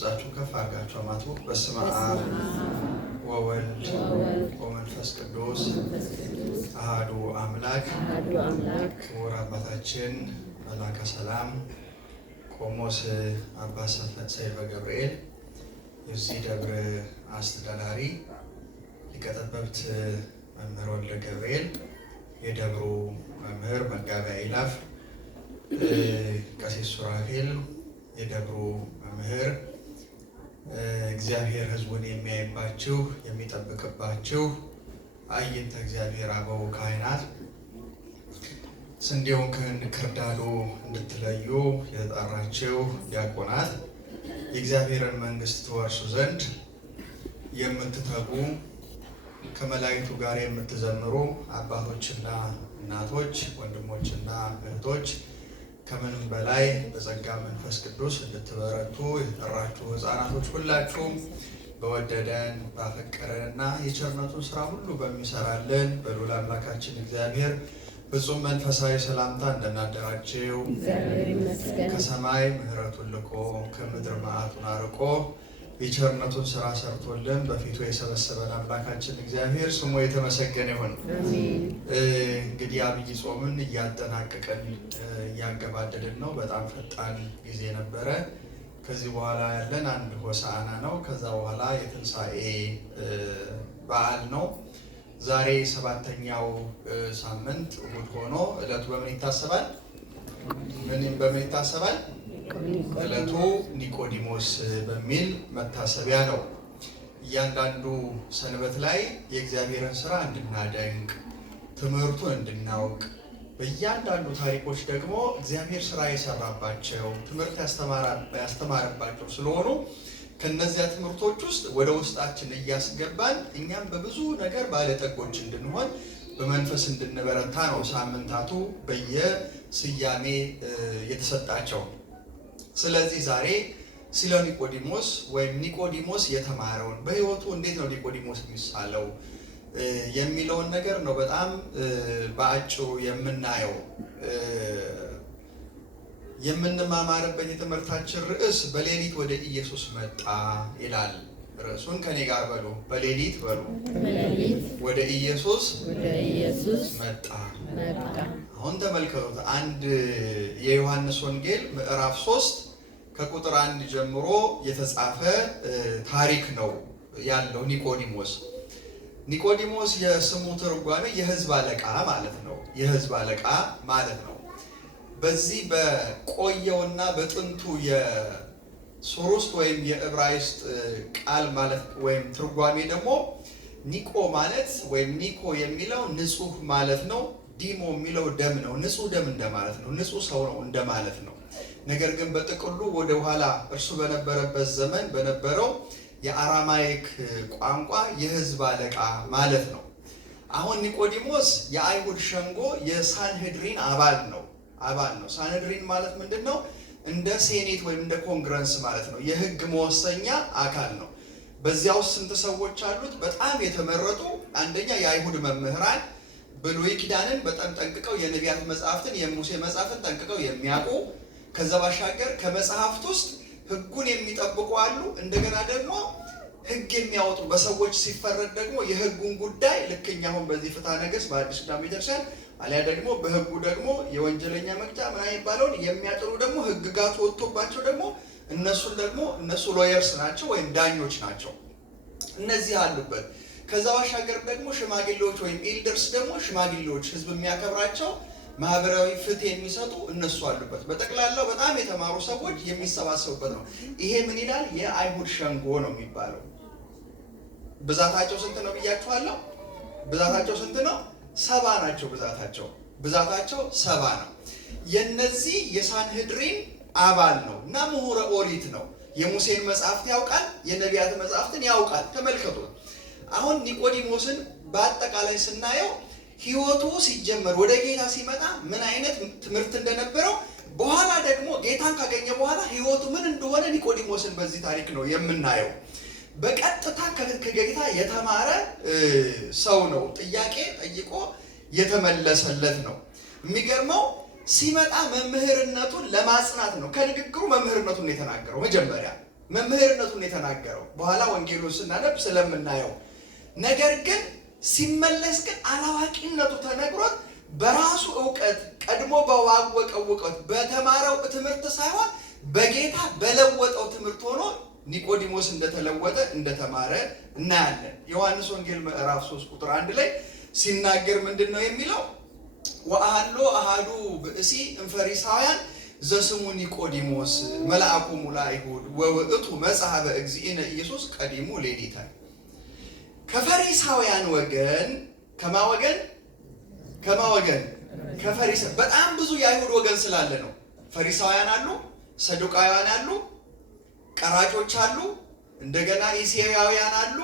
ድምጻችሁ ከፍ አድርጋችሁ አማቱ። በስመ አብ ወወልድ ወመንፈስ ቅዱስ አሐዱ አምላክ። ክቡር አባታችን መላከ ሰላም ቆሞስ አባ ሰይፈ ገብርኤል የዚህ ደብር አስተዳዳሪ፣ ሊቀ ጠበብት መምህር ወልደ ገብርኤል የደብሩ መምህር፣ መጋቢ አእላፍ ቀሲስ ሱራፌል የደብሩ መምህር፣ እግዚአብሔር ሕዝቡን የሚያይባችሁ የሚጠብቅባችሁ አይንተ እግዚአብሔር አበው ካህናት፣ ስንዴውን ከእንክርዳዱ እንድትለዩ የተጠራችሁ ዲያቆናት፣ የእግዚአብሔርን መንግሥት ትወርሱ ዘንድ የምትተጉ ከመላእክቱ ጋር የምትዘምሩ አባቶችና እናቶች፣ ወንድሞችና እህቶች፣ ከምንም በላይ በጸጋ መንፈስ ቅዱስ እንድትበረቱ የተጠራችሁ ሕፃናቶች ሁላችሁም በወደደን ባፈቀረንና የቸርነቱን ስራ ሁሉ በሚሰራልን በልዑል አምላካችን እግዚአብሔር ፍጹም መንፈሳዊ ሰላምታ እንደናደራችሁ፣ ከሰማይ ምሕረቱን ልኮ ከምድር መዓቱን አርቆ የቸርነቱን ስራ ሰርቶልን በፊቱ የሰበሰበን አምላካችን እግዚአብሔር ስሙ የተመሰገነ ይሁን። እንግዲህ አብይ ጾምን እያጠናቀቀን እያገባደድን ነው። በጣም ፈጣን ጊዜ ነበረ። ከዚህ በኋላ ያለን አንድ ሆሳዕና ነው። ከዛ በኋላ የትንሣኤ በዓል ነው። ዛሬ ሰባተኛው ሳምንት እሑድ ሆኖ ዕለቱ በምን ይታሰባል? በምን ይታሰባል? ዕለቱ ኒቆዲሞስ በሚል መታሰቢያ ነው። እያንዳንዱ ሰንበት ላይ የእግዚአብሔርን ስራ እንድናደንቅ፣ ትምህርቱን እንድናውቅ፣ በእያንዳንዱ ታሪኮች ደግሞ እግዚአብሔር ስራ የሰራባቸው ትምህርት ያስተማረባቸው ስለሆኑ ከነዚያ ትምህርቶች ውስጥ ወደ ውስጣችን እያስገባን እኛም በብዙ ነገር ባለጠጎች እንድንሆን በመንፈስ እንድንበረታ ነው ሳምንታቱ በየስያሜ የተሰጣቸው። ስለዚህ ዛሬ ስለ ኒቆዲሞስ ወይም ኒቆዲሞስ የተማረውን በሕይወቱ እንዴት ነው ኒቆዲሞስ የሚሳለው የሚለውን ነገር ነው በጣም በአጭሩ የምናየው። የምንማማርበት የትምህርታችን ርዕስ በሌሊት ወደ ኢየሱስ መጣ ይላል። ርዕሱን ከኔ ጋር በሉ፣ በሌሊት በሉ፣ ወደ ኢየሱስ መጣ። አሁን ተመልከቱት። አንድ የዮሐንስ ወንጌል ምዕራፍ 3 ከቁጥር 1 ጀምሮ የተጻፈ ታሪክ ነው ያለው። ኒቆዲሞስ የስሙ ትርጓሜ የሕዝብ አለቃ ማለት ነው። የሕዝብ አለቃ ማለት ነው። በዚህ በቆየውና በጥንቱ የሱሩስት ወይም የዕብራይስጥ ቃል ማለት ወይም ትርጓሜ ደግሞ ኒቆ ማለት ወይም ኒኮ የሚለው ንጹህ ማለት ነው። ዲሞ የሚለው ደም ነው። ንጹህ ደም እንደማለት ነው። ንጹህ ሰው ነው እንደማለት ነው። ነገር ግን በጥቅሉ ወደ ኋላ እርሱ በነበረበት ዘመን በነበረው የአራማይክ ቋንቋ የሕዝብ አለቃ ማለት ነው። አሁን ኒቆዲሞስ የአይሁድ ሸንጎ የሳንሄድሪን አባል ነው። ሳንሄድሪን ማለት ምንድን ነው? እንደ ሴኔት ወይም እንደ ኮንግረስ ማለት ነው። የህግ መወሰኛ አካል ነው። በዚያ ውስጥ ስንት ሰዎች አሉት? በጣም የተመረጡ አንደኛ የአይሁድ መምህራን፣ ብሉይ ኪዳንን በጣም ጠንቅቀው የነቢያት መጽሐፍትን የሙሴ መጽሐፍን ጠንቅቀው የሚያውቁ፣ ከዛ ባሻገር ከመጽሐፍት ውስጥ ህጉን የሚጠብቁ አሉ። እንደገና ደግሞ ህግ የሚያወጡ በሰዎች ሲፈረድ ደግሞ የህጉን ጉዳይ ልክኛ አሁን በዚህ ፍትሐ ነገሥት በአዲስ ኪዳን ቤተክርስቲያን አሊያ ደግሞ በህጉ ደግሞ የወንጀለኛ መቅጫ ምናምን የሚባለውን የሚያጥሩ ደግሞ ህግጋት ወጥቶባቸው ደግሞ እነሱ ሎየርስ ናቸው ወይም ዳኞች ናቸው። እነዚህ አሉበት። ከዛ ባሻገር ደግሞ ሽማግሌዎች ወይም ኤልደርስ ደግሞ ሽማግሌዎች፣ ህዝብ የሚያከብራቸው ማህበራዊ ፍትህ የሚሰጡ እነሱ አሉበት። በጠቅላላው በጣም የተማሩ ሰዎች የሚሰባሰቡበት ነው። ይሄ ምን ይላል? የአይሁድ ሸንጎ ነው የሚባለው። ብዛታቸው ስንት ነው ብያችኋለሁ? ብዛታቸው ስንት ነው? 70 ናቸው። ብዛታቸው 70 ነው። የነዚህ የሳንሄድሪን አባል ነው እና ምሁረ ኦሪት ነው። የሙሴን መጽሐፍት ያውቃል፣ የነቢያት መጽሐፍትን ያውቃል። ተመልከቱ። አሁን ኒቆዲሞስን በአጠቃላይ ስናየው ህይወቱ ሲጀመር ወደ ጌታ ሲመጣ ምን አይነት ትምህርት እንደነበረው፣ በኋላ ደግሞ ጌታን ካገኘ በኋላ ህይወቱ ምን እንደሆነ ኒቆዲሞስን በዚህ ታሪክ ነው የምናየው። በቀጥታ ከጌታ የተማረ ሰው ነው። ጥያቄ ጠይቆ የተመለሰለት ነው። የሚገርመው ሲመጣ መምህርነቱን ለማጽናት ነው። ከንግግሩ መምህርነቱን የተናገረው መጀመሪያ መምህርነቱን የተናገረው በኋላ ወንጌሉን ስናነብ ስለምናየው። ነገር ግን ሲመለስ ግን አላዋቂነቱ ተነግሮት በራሱ ዕውቀት ቀድሞ ባወቀው ዕውቀት በተማረው ትምህርት ሳይሆን በጌታ በለወጠው ትምህርት ሆኖ ኒቆዲሞስ እንደተለወጠ እንደተማረ እናያለን። ዮሐንስ ወንጌል ምዕራፍ 3 ቁጥር 1 ላይ ሲናገር ምንድነው የሚለው? ወአሐሎ አሐዱ ብእሲ እምፈሪሳውያን ዘስሙ ኒቆዲሞስ መልአኩሙ ለአይሁድ ወውእቱ መጽሐ በእግዚእነ ኢየሱስ ቀዲሙ ሌሊተ። ከፈሪሳውያን ወገን ከማ ወገን ከፈሪሳ በጣም ብዙ የአይሁድ ወገን ስላለ ነው። ፈሪሳውያን አሉ፣ ሰዱቃውያን አሉ፣ ቀራጮች አሉ፣ እንደገና ኢሴያውያን አሉ፣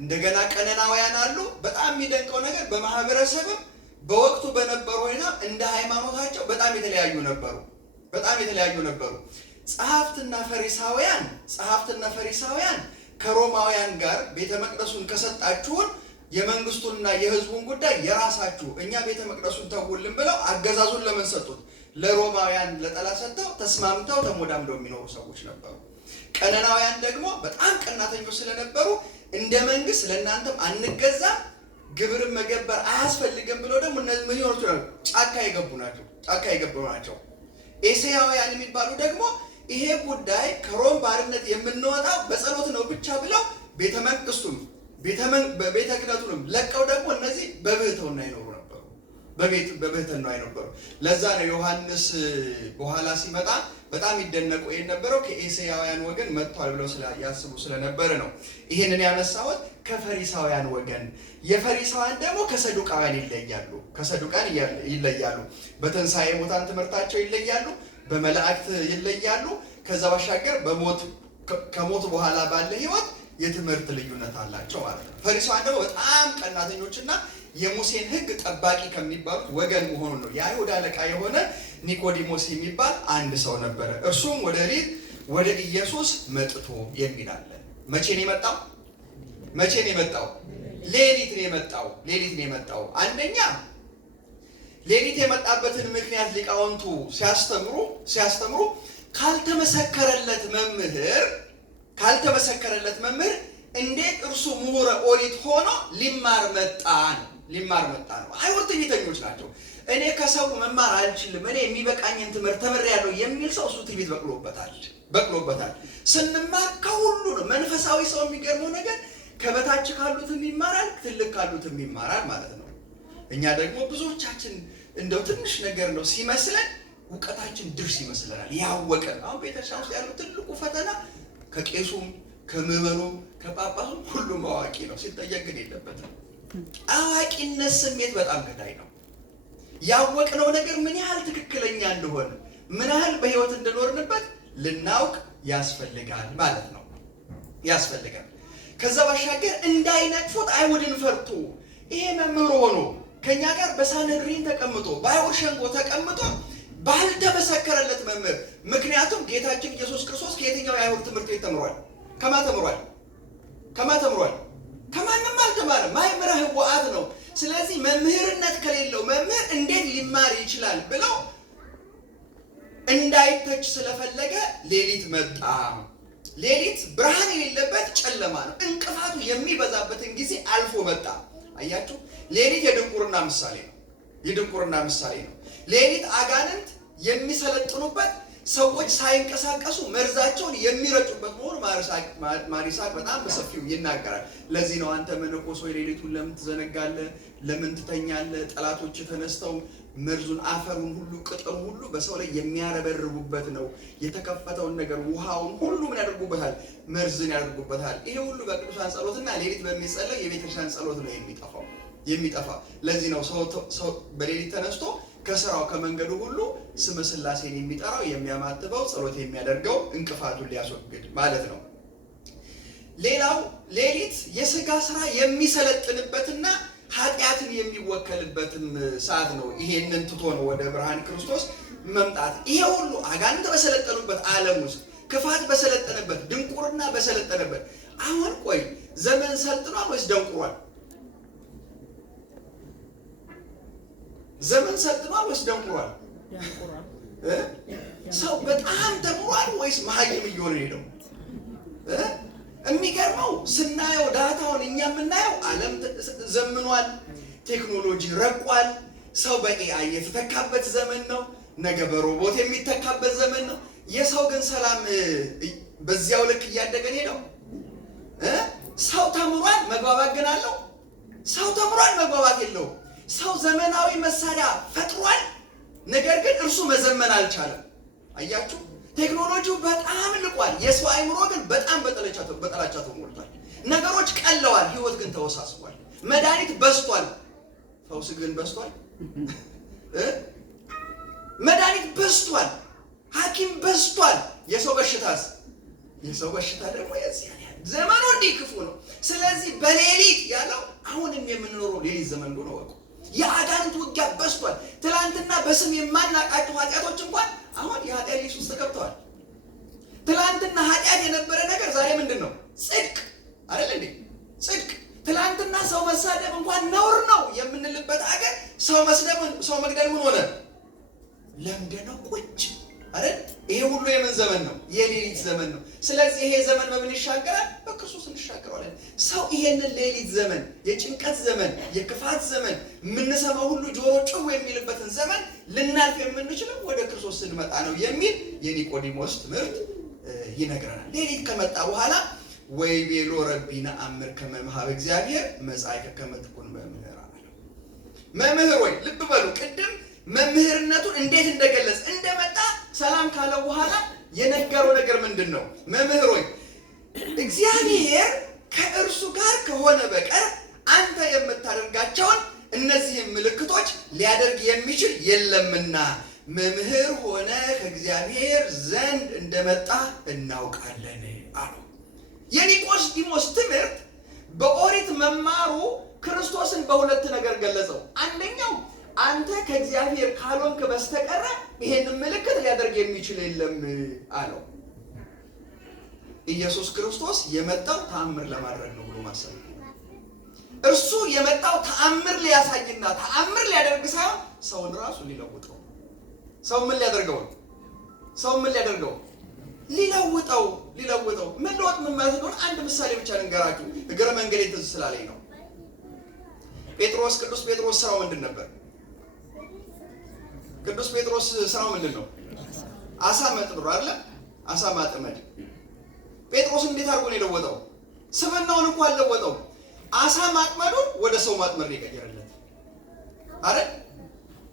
እንደገና ቀነናውያን አሉ። በጣም የሚደንቀው ነገር በማህበረሰብም በወቅቱ በነበሩ ሁኔታ እንደ ሃይማኖታቸው በጣም የተለያዩ ነበሩ። ጸሐፍትና ፈሪሳውያን ከሮማውያን ጋር ቤተ መቅደሱን ከሰጣችሁን የመንግስቱንና የህዝቡን ጉዳይ የራሳችሁ እኛ ቤተ መቅደሱን ተውልን ብለው አገዛዙን ለምን ሰጡት? ለሮማውያን ለጠላት ሰጥተው ተስማምተው ተሞዳምደው የሚኖሩ ሰዎች ነበሩ። ቀነናውያን ደግሞ በጣም ቀናተኞች ስለነበሩ እንደ መንግስት ለእናንተም አንገዛም፣ ግብርን መገበር አያስፈልግም ብለው ደግሞ እነዚህ ምን ይሆኑ ጫካ የገቡ ናቸው። ኤሴያውያን የሚባሉ ደግሞ ይሄ ጉዳይ ከሮም ባርነት የምንወጣው በጸሎት ነው ብቻ ብለው ቤተ መንግስቱም ቤተ ክህነቱንም ለቀው ደግሞ እነዚህ በብህትውና ይኖሩ ነበሩ። በብህትውና አይነበሩ። ለዛ ነው ዮሐንስ በኋላ ሲመጣ በጣም ይደነቁ የነበረው ከኤሴያውያን ወገን መጥቷል ብለው ያስቡ ስለነበረ ነው። ይህንን ያነሳሁት ከፈሪሳውያን ወገን። የፈሪሳውያን ደግሞ ከሰዱቃውያን ይለያሉ። በትንሣኤ ሙታን ትምህርታቸው ይለያሉ። በመላእክት ይለያሉ። ከዛ ባሻገር ከሞት በኋላ ባለ ህይወት የትምህርት ልዩነት አላቸው ማለት ነው። ፈሪሳውያን ደግሞ በጣም ቀናተኞችና የሙሴን ሕግ ጠባቂ ከሚባሉት ወገን መሆኑ ነው። የአይሁድ አለቃ የሆነ ኒቆዲሞስ የሚባል አንድ ሰው ነበረ። እርሱም ወደ ኢየሱስ መጥቶ የሚላለ መቼ ነው የመጣው? ሌሊት ነው የመጣው። አንደኛ ሌሊት የመጣበትን ምክንያት ሊቃውንቱ ሲያስተምሩ ካልተመሰከረለት መምህር እንዴት እርሱ ምሁረ ኦሪት ሆኖ ሊማር መጣ ነው። አይሁድ ትዕቢተኞች ናቸው። እኔ ከሰው መማር አልችልም፣ እኔ የሚበቃኝን ትምህርት ተምሬያለሁ የሚል ሰው እሱ ትዕቢት በቅሎበታል። ስንማር ከሁሉ ነው። መንፈሳዊ ሰው የሚገርመው ነገር ከበታች ካሉትም ይማራል፣ ትልቅ ካሉትም ይማራል ማለት ነው። እኛ ደግሞ ብዙዎቻችን እንደው ትንሽ ነገር ነው ሲመስለን እውቀታችን ድርስ ይመስለናል። ያወቀን አሁን ቤተክርስቲያን ውስጥ ያለው ትልቁ ፈተና ከቄሱም ከምዕመኑም ከጳጳሱም ሁሉም አዋቂ ነው፣ ሲጠየቅ ግን የለበትም። አዋቂነት ስሜት በጣም ገዳይ ነው። ያወቅነው ነገር ምን ያህል ትክክለኛ እንደሆነ ምን ያህል በህይወት እንደኖርንበት ልናውቅ ያስፈልጋል ማለት ነው። ከዛ ባሻገር እንዳይነቅፉት አይሁድን ፈርቶ ይሄ መምህር ሆኖ ከኛ ጋር በሳንድሪን ተቀምጦ በአይሁድ ሸንጎ ተቀምጦ ባልተመሰከረለት መምህር። ምክንያቱም ጌታችን ኢየሱስ ክርስቶስ ከየትኛው የአይሁድ ትምህርት ቤት ተምሯል? ከማ ተምሯል? ከማንም አልተማረም። ማእምረ ኅቡዓት ነው። ስለዚህ መምህርነት ከሌለው መምህር እንዴት ሊማር ይችላል ብለው እንዳይተች ስለፈለገ ሌሊት መጣ። ሌሊት ብርሃን የሌለበት ጨለማ ነው። እንቅፋቱ የሚበዛበትን ጊዜ አልፎ መጣ። አያችሁ፣ ሌሊት የድንቁርና ምሳሌ ነው። ሌሊት አጋንንት የሚሰለጥኑበት፣ ሰዎች ሳይንቀሳቀሱ መርዛቸውን የሚረጩበት መሆኑ ማር ይስሐቅ በጣም በሰፊው ይናገራል። ለዚህ ነው አንተ መነኮስ ሆይ ሌሊቱን ለምን ትዘነጋለህ? ለምን ትተኛለህ? ጠላቶች ተነስተው መርዙን፣ አፈሩን ሁሉ ቅጠሉን ሁሉ በሰው ላይ የሚያረበርቡበት ነው። የተከፈተውን ነገር ውሃውን ሁሉ ምን ያደርጉበታል? መርዝን ያደርጉበታል። ይሄ ሁሉ በቅዱሳን ጸሎትና ሌሊት በሚጸለይ የቤተክርስቲያን ጸሎት ነው የሚጠፋ። ለዚህ ነው ሰው በሌሊት ተነስቶ ከስራው ከመንገዱ ሁሉ ስመ ሥላሴን የሚጠራው የሚያማትበው ጸሎት የሚያደርገው እንቅፋቱን ሊያስወግድ ማለት ነው። ሌላው ሌሊት የሥጋ ስራ የሚሰለጥንበትና ኃጢአትን የሚወከልበትም ሰዓት ነው። ይሄንን ትቶ ነው ወደ ብርሃን ክርስቶስ መምጣት። ይሄ ሁሉ አጋንንት በሰለጠኑበት ዓለም ውስጥ ክፋት በሰለጠነበት፣ ድንቁርና በሰለጠነበት አሁን ቆይ ዘመን ሰልጥኗል ወይስ ደንቁሯል? ዘመን ሰልጥኗል ወይስ ደንቁሯል? ሰው በጣም ተምሯል ወይስ መሀይም እየሆነ ሄደው? የሚገርመው ስናየው ዳታውን እኛ የምናየው ዓለም ዘምኗል፣ ቴክኖሎጂ ረቋል፣ ሰው በኤአይ የተተካበት ዘመን ነው፣ ነገ በሮቦት የሚተካበት ዘመን ነው። የሰው ግን ሰላም በዚያው ልክ እያደገን ሄደው። ሰው ተምሯል፣ መግባባት ግን አለው? ሰው ተምሯል፣ መግባባት የለውም። ሰው ዘመናዊ መሳሪያ ፈጥሯል፣ ነገር ግን እርሱ መዘመን አልቻለም። አያችሁ፣ ቴክኖሎጂው በጣም ልቋል፣ የሰው አይምሮ ግን በጣም በጥላቻ ተሞልቷል። ነገሮች ቀለዋል፣ ህይወት ግን ተወሳስቧል። መድኃኒት በዝቷል፣ ፈውስ ግን በዝቷል። መድኃኒት በዝቷል፣ ሐኪም በዝቷል። የሰው በሽታስ? የሰው በሽታ ደግሞ የዚህ ዘመኑ እንዲህ ክፉ ነው። ስለዚህ በሌሊት ያለው አሁንም የምንኖረው ሌሊት ዘመን እንደሆነ ወቁ። የአጋንንት ውጊያ በዝቷል። ትላንትና በስም የማናቃቸው ኃጢአቶች እንኳን አሁን የኃጢአት ሊስት ውስጥ ተገብተዋል። ትላንትና ኃጢአት የነበረ ነገር ዛሬ ምንድን ነው? ጽድቅ አይደል እንዴ? ጽድቅ። ትላንትና ሰው መሳደብ እንኳን ነውር ነው የምንልበት አገር ሰው መግደል ምን ሆነ? ለምደነው ቁጭ አይደል? ይሄ ሁሉ የምን ዘመን ነው? የሌሊት ዘመን ነው። ስለዚህ ይሄ ዘመን በምን ይሻገራል? በክርስቶስ እንሻገራለን። ሰው ይሄንን ሌሊት ዘመን፣ የጭንቀት ዘመን፣ የክፋት ዘመን፣ የምንሰማው ሁሉ ጆሮ ጭው የሚልበትን ዘመን ልናልፍ የምንችለው ወደ ክርስቶስ ስንመጣ ነው የሚል የኒቆዲሞስ ትምህርት ይነግረናል። ሌሊት ከመጣ በኋላ ወይ ቤሎ ረቢና አምር ከመምሃብ እግዚአብሔር መጻእከ ከመ ትኩን መምህር አለው። መምህር ወይ ልብ በሉ፣ ቅድም መምህርነቱን እንዴት እንደገለጽ እንደመጣ ሰላም ካለው በኋላ የነገረው ነገር ምንድን ነው? መምህር ሆይ እግዚአብሔር ከእርሱ ጋር ከሆነ በቀር አንተ የምታደርጋቸውን እነዚህን ምልክቶች ሊያደርግ የሚችል የለምና መምህር ሆነ ከእግዚአብሔር ዘንድ እንደመጣ እናውቃለን አሉ። የኒቆዲሞስ ትምህርት በኦሪት መማሩ ክርስቶስን በሁለት ነገር ገለጸው። አንደኛው አንተ ከእግዚአብሔር ካልሆንክ በስተቀር ይሄንን ምልክት ሊያደርግ የሚችል የለም አለው። ኢየሱስ ክርስቶስ የመጣው ተአምር ለማድረግ ነው ብሎ ማሰብ። እርሱ የመጣው ተአምር ሊያሳይና ተአምር ሊያደርግ ሳይሆን ሰውን ራሱ ሊለውጠው። ሰው ምን ሊያደርገው? ሰው ምን ሊያደርገው? ሊለውጠው። ምን ለውጥ ምን ማለት ነው? አንድ ምሳሌ ብቻ ልንገራችሁ፣ እግረ መንገድ ትዝ ስላለኝ ነው። ቅዱስ ጴጥሮስ ስራው ምንድን ነበር? ቅዱስ ጴጥሮስ ስራው ምንድን ነው? አሳ መጥምር አይደለ? አሳ ማጥመድ። ጴጥሮስ እንዴት አድርጎ ነው የለወጠው? ስብናውን እንኳን አልለወጠው። አሳ ማጥመዱን ወደ ሰው ማጥመድ ነው የቀየረለት አይደል?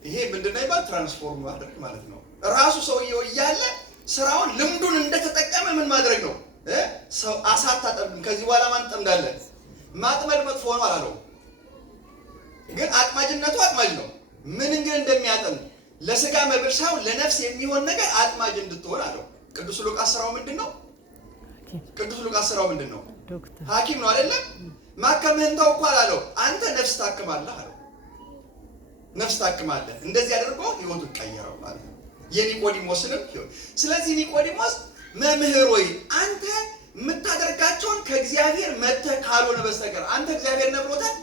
ይሄ ምንድነው ይባል? ትራንስፎርም ማድረግ ማለት ነው። ራሱ ሰውየው እያለ ስራውን ልምዱን እንደተጠቀመ ምን ማድረግ ነው? ሰው አሳ አታጠምድም፣ ከዚህ በኋላ ማን ጠምዳለን? ማጥመድ መጥፎ ነው አላለው። ግን አጥማጅነቱ አጥማጅ ነው። ምን ግን እንደሚያጠምድ ለስጋ መብል ሳይሆን ለነፍስ የሚሆን ነገር አጥማጅ እንድትሆን አለው። ቅዱስ ሉቃስ ስራው ምንድነው? ሐኪም ነው አይደለም? ማከምህን ተው እኮ አላለው። አንተ ነፍስ ታክማለህ አለው። ነፍስ ታክማለህ። እንደዚህ አድርጎ ህይወቱ ቀየረው ማለት ነው፣ የኒቆዲሞስንም ህይወት። ስለዚህ ኒቆዲሞስ መምህር ወይ አንተ የምታደርጋቸውን ከእግዚአብሔር መጥተህ ካልሆነ በስተቀር አንተ እግዚአብሔር ነህ ብሎታል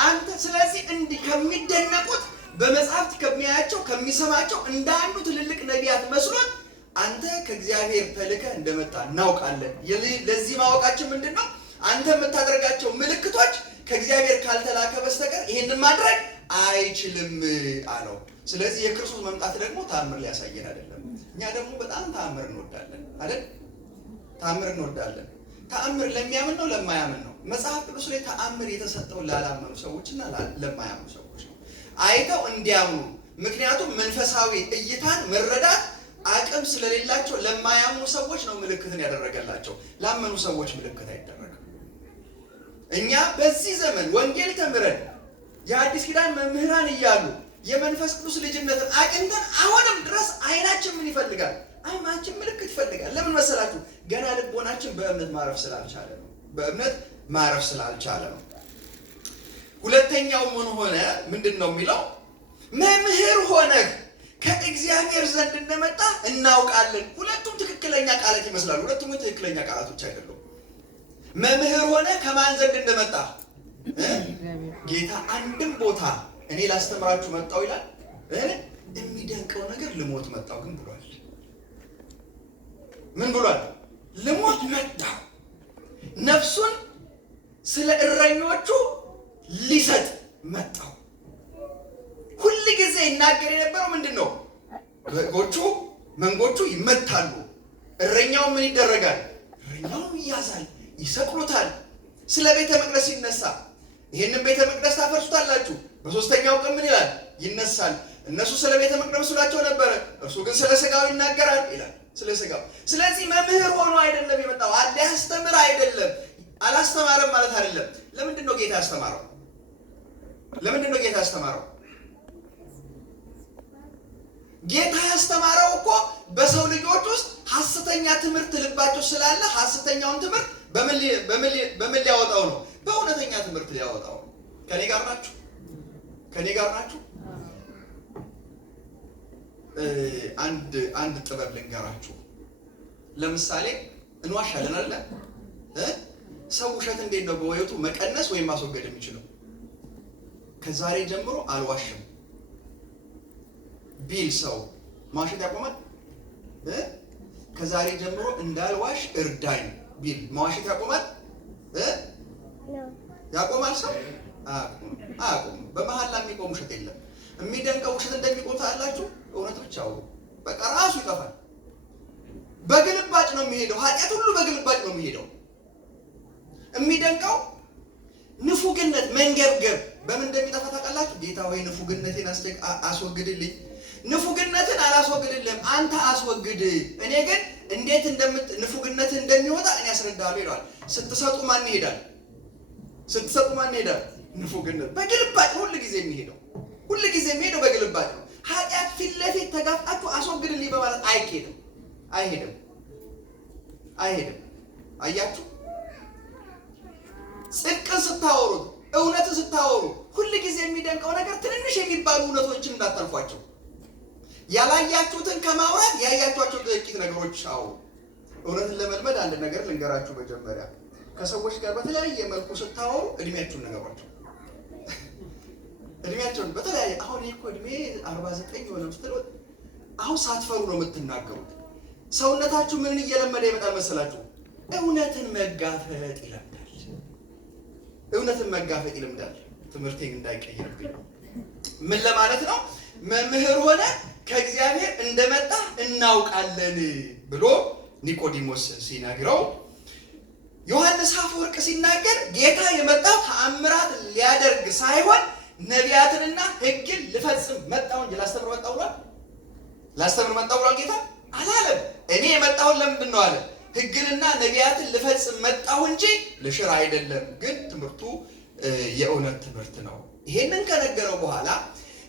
አንተ። ስለዚህ እንዲህ ከሚደነቁት በመጽሐፍት ከሚያያቸው ከሚሰማቸው እንደ አንዱ ትልልቅ ነቢያት መስሎት አንተ ከእግዚአብሔር ተልከህ እንደመጣ እናውቃለን። ለዚህ ማወቃችን ምንድን ነው? አንተ የምታደርጋቸው ምልክቶች ከእግዚአብሔር ካልተላከ በስተቀር ይሄንን ማድረግ አይችልም አለው። ስለዚህ የክርስቶስ መምጣት ደግሞ ተአምር ሊያሳየን አይደለም። እኛ ደግሞ በጣም ተአምር እንወዳለን አይደል? ተአምር እንወዳለን። ተአምር ለሚያምን ነው ለማያምን ነው? መጽሐፍ ቅዱስ ላይ ተአምር የተሰጠው ላላመኑ ሰዎችና ለማያምኑ ሰዎች ነው፣ አይተው እንዲያምኑ። ምክንያቱም መንፈሳዊ እይታን መረዳት አቅም ስለሌላቸው ለማያምኑ ሰዎች ነው ምልክትን ያደረገላቸው። ላመኑ ሰዎች ምልክት አይደረግም። እኛ በዚህ ዘመን ወንጌል ተምረን የአዲስ ኪዳን መምህራን እያሉ የመንፈስ ቅዱስ ልጅነትን አግኝተን አሁንም ድረስ አይናችን ምን ይፈልጋል? አይናችን ምልክት ይፈልጋል። ለምን መሰላችሁ? ገና ልቦናችን በእምነት ማረፍ ስላልቻለ ነው። በእምነት ማረፍ ስላልቻለ ነው። ሁለተኛው ምን ሆነ? ምንድን ነው የሚለው? መምህር ሆነህ ከእግዚአብሔር ዘንድ እንደመጣ እናውቃለን። ሁለቱም ትክክለኛ ቃላት ይመስላሉ። ሁለቱም ትክክለኛ ቃላቶች አይደሉም። መምህር ሆነ ከማን ዘንድ እንደመጣ ጌታ አንድም ቦታ እኔ ላስተምራችሁ መጣሁ ይላል። የሚደንቀው ነገር ልሞት መጣሁ ግን ብሏል። ምን ብሏል? ልሞት መጣሁ። ነፍሱን ስለ እረኞቹ ሊሰጥ መጣው። ሁሉ ጊዜ ይናገር የነበረው ምንድነው? መንጎቹ ይመታሉ፣ እረኛው ምን ይደረጋል? እረኛው ይያዛል፣ ይሰቅሉታል። ስለ ቤተ መቅደስ ሲነሳ ይሄንን ቤተ መቅደስ ታፈርሱታላችሁ፣ በሶስተኛው ቀን ምን ይላል? ይነሳል። እነሱ ስለ ቤተ መቅደስ ስላቸው ነበረ፣ እርሱ ግን ስለ ስጋው ይናገራል ይላል። ስለ ስጋው። ስለዚህ መምህር ሆኖ አይደለም የመጣው፣ ሊያስተምር አይደለም። አላስተማረም ማለት አይደለም። ለምንድን ነው ጌታ ያስተማረው? ለምንድን ነው ጌታ ያስተማረው? ጌታ ያስተማረው እኮ በሰው ልጆች ውስጥ ሐሰተኛ ትምህርት ልባቸው ስላለ ሐሰተኛውን ትምህርት በምን ሊያወጣው ነው? በእውነተኛ ትምህርት ሊያወጣው ነው። ከኔ ጋር ናችሁ? ከኔ ጋር ናችሁ? አንድ ጥበብ ልንገራችሁ። ለምሳሌ እንዋሻለን አይደል? ሰው ውሸት እንዴት ነው በህይወቱ መቀነስ ወይም ማስወገድ የሚችለው? ከዛሬ ጀምሮ አልዋሽም ቢል ሰው ማዋሸት ያቆማል? ከዛሬ ጀምሮ እንዳልዋሽ እርዳኝ ቢል ማዋሸት ያቆማል? ያቆማል? ሰው አያቆም። በመሀል ላይ የሚቆም ውሸት የለም። የሚደንቀው ውሸት እንደሚቆም ታላችሁ። እውነት ብቻ በቃ ራሱ ይጠፋል። በግልባጭ ነው የሚሄደው። ኃጢአት ሁሉ በግልባጭ ነው የሚሄደው። የሚደንቀው ንፉግነት፣ መንገብገብ በምን እንደሚጠፋ ታውቃላችሁ? ጌታ ሆይ ንፉግነቴን አስወግድልኝ። ንፉግነትን አላስወግድልህም፣ አንተ አስወግድ። እኔ ግን እንዴት ንፉግነትን እንደሚወጣ እኔ ያስረዳለሁ ይለዋል። ስትሰጡ ማን ይሄዳል? ስትሰጡ ማን ይሄዳል? ንፉግነት በግልባጭ ሁሉ ጊዜ የሚሄደው በግልባጭ ነው። ኃጢአት ፊት ለፊት ተጋፍጣችሁ አስወግድልኝ በማለት አይሄድም። አያችሁ? ጽድቅን ስታወሩት፣ እውነትን ስታወሩ ሁሉ ጊዜ የሚደንቀው ነገር ትንንሽ የሚባሉ እውነቶችን እንዳታልፏቸው። ያላያችሁትን ከማውራት ያያችኋቸው ጥቂት ነገሮች አውሩ። እውነትን ለመልመድ አንድ ነገር ልንገራችሁ። መጀመሪያ ከሰዎች ጋር በተለያየ መልኩ ስታወሩ እድሜያችሁን ነገሯቸው። እድሜያቸውን በተለያየ አሁን እኮ እድሜ 49 ሆነ ምትሉት አሁን ሳትፈሩ ነው የምትናገሩት። ሰውነታችሁ ምን እየለመደ ይመጣል መሰላችሁ? እውነትን መጋፈጥ ይለምዳል። ትምህርቴን እንዳይቀየርብኝ ምን ለማለት ነው? መምህር ሆነ ከእግዚአብሔር እንደመጣ እናውቃለን ብሎ ኒቆዲሞስ ሲነግረው፣ ዮሐንስ አፈወርቅ ሲናገር ጌታ የመጣው ተአምራት ሊያደርግ ሳይሆን ነቢያትንና ሕግን ልፈጽም መጣሁ እንጂ ላስተምር መጣሁ ብሏል ጌታ አላለም። እኔ የመጣሁት ለምንድን ነው አለ? ሕግንና ነቢያትን ልፈጽም መጣሁ እንጂ ልሽር አይደለም። ግን ትምህርቱ የእውነት ትምህርት ነው። ይሄንን ከነገረው በኋላ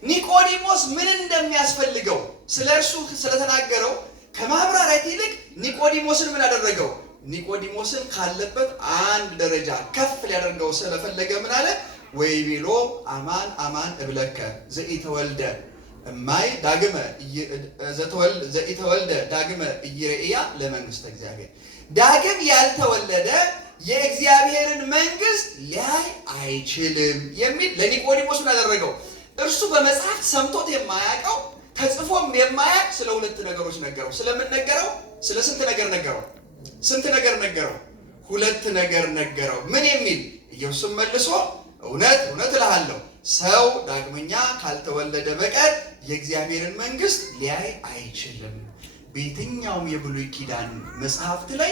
ኒቆዲሞስ ምን እንደሚያስፈልገው ስለ እርሱ ስለተናገረው ከማብራሪያት ይልቅ ኒቆዲሞስን ምን አደረገው? ኒቆዲሞስን ካለበት አንድ ደረጃ ከፍ ሊያደርገው ስለፈለገ ምን አለ? ወይቤሎ አማን አማን እብለከ ዘኢተወልደ እማይ ዳግመ ዘኢተወልደ ዳግመ ኢይሬእያ ለመንግስተ እግዚአብሔር። ዳግም ያልተወለደ የእግዚአብሔርን መንግስት ሊያይ አይችልም የሚል ለኒቆዲሞስ ምን አደረገው? እርሱ በመጽሐፍ ሰምቶት የማያውቀው ተጽፎም የማያውቅ ስለ ሁለት ነገሮች ነገረው። ስለምን ነገረው? ስለ ስንት ነገር ነገረው? ሁለት ነገር ነገረው። ምን የሚል? ኢየሱስም መልሶ እውነት እልሃለሁ ሰው ዳግመኛ ካልተወለደ በቀር የእግዚአብሔርን መንግስት ሊያይ አይችልም። በየትኛውም የብሉይ ኪዳን መጽሐፍት ላይ